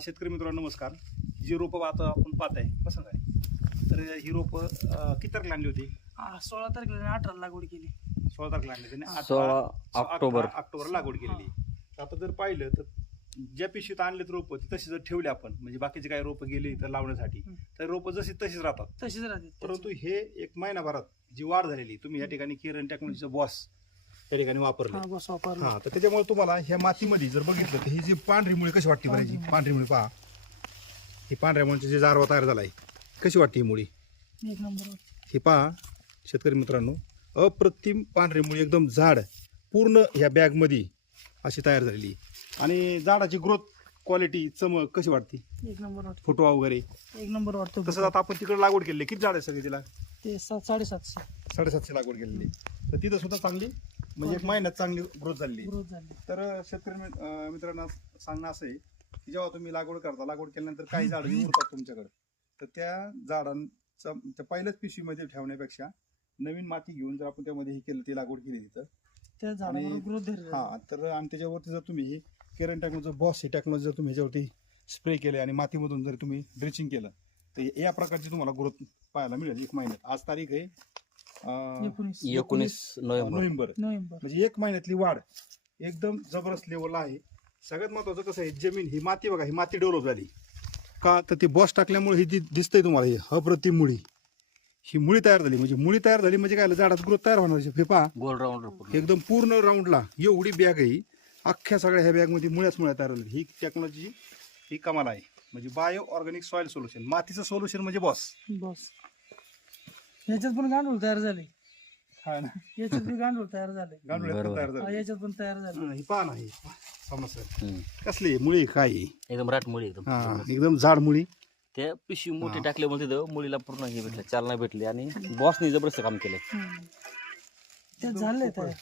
शेतकरी मित्रांनो नमस्कार. जी रोपं आता आपण पाहत आहे बसा काय तर ही रोपं अं, किती तारखेला आणली होती? हा, सोळा तारखेला अठरा लागवड केली. सोळा तारखेला आणली होती आणि सोळा अठरा- ऑक्टोबर. अठरा ऑक्टोबर लागवड केलेली. तर आता जर पाहिलं तर ज्या पिशवीत आणलेत रोपं ती तशी जर ठेवली आपण म्हणजे बाकीचे काही रोपं गेली तर लावण्यासाठी हं. तर रोपं जशी तशीच राहतात. तशीच राहते परंतु हे एक महिनाभरात जी वाढ झालेली तुम्ही या ठिकाणी किरण टेक्नॉलॉजीचं बॉस या ठिकाणी वापरलं. हा बस वापरला. हा तर त्याच्यामुळे तुम्हाला ह्या मातीमध्ये जर बघितलं तर ही जी पांढरी मुळी कशी वाटते बरं ही पांढरी. मुळी पहा. ही पांढऱ्या मुळीची जे जारवा तयार झाला आहे कशी वाटते ही मुळी? एक नंबर ही पहा शेतकरी मित्रांनो अप्रतिम पांढरी मुळी एकदम झाड पूर्ण ह्या बॅगमध्ये अशी तयार झालेली आहे. आणि झाडाची ग्रोथ क्वालिटी चमक कशी वाटते? एक नंबर वाटतो. फुटवा वगैरे? एक नंबर वाटतो तसंच आता आपण तिकडे लागवड केलेली आहे. किती झाड आहे सगळे तिला? ते सात साडेसातशे. साडेसातशे लागवड केलेली आहे. तर तिथं सुद्धा चांगली म्हणजे एक महिन्यात चांगली ग्रोथ झाली. तर शेतकरी मित- अं, मित्रांनो सांगणं असं आहे की जेव्हा तुम्ही लागवड करता लागवड केल्यानंतर काही झाडं जी उरतात तुमच्याकडे. तर त्या झाडांचा त्या पहिल्याच पिशवीमध्ये ठेवण्यापेक्षा नवीन माती घेऊन जर आपण त्यामध्ये हे केलं ती लागवड केली तिथं. त्या झाडावर ग्रोथ धरली. हा तर आणि त्याच्यावरती जर तुम्ही हे केरन टेक्नॉलॉजी बॉस ही टेक्नॉलॉजी जर तुम्ही ह्याच्यावरती स्प्रे केले आणि मातीमधून जर तुम्ही ड्रिचिंग केलं तर या प्रकारची तुम्हाला ग्रोथ पाहायला मिळेल एक महिन्यात. आज तारीख आहे अं, एकोणीस एकोणीस नोव्हेंबर. नोव्हेंबर. नोव्हेंबर. म्हणजे एक महिन्यातली वाढ. एकदम जबरदस्त लेवलला आहे. सगळ्यात महत्वाचं कसं आहे जमीन ही माती बघा ही माती डेव्हलप झाली. का तर ती बॉस टाकल्यामुळे ही जी दिसतंय तुम्हाला ही अप्रतिम मुळी. ही मुळी तयार झाली. म्हणजे मुळी तयार झाली म्हणजे काय झालं, झाडात ग्रोथ तयार होणार हे पहा गोल राऊंड एकदम पूर्ण राऊंडला एवढी बॅग आहे ही. अख्ख्या सगळ्या ह्या बॅगमध्ये मुळ्याच मुळ्या तयार झाली ही टेक्नॉलॉजी ही कमाल आहे. म्हणजे बायो ऑर्गॅनिक सॉइल सोल्युशन मातीचं सोल्युशन म्हणजे बॉस बस याच्यात पण गांडूळ तयार झाले हा ना याच्यात पण गांडूळ तयार झाले बरोबर. तयार हा, झाली याच्यात पण तयार झाले हा, ही पहा ना ही समस्या हम्म. कसली आहे? मुळी काय आहे? एकदम राट मुळी एकदम हा एकदम झाड मुळी त्या पिशवी मोठी हा. टाकल्यामुळे तिथं मुलीला पूर्ण हे भेटलं चालना भेटली आणि बॉसने जबरदस्त काम केलंय हम्म. ते झाले तयार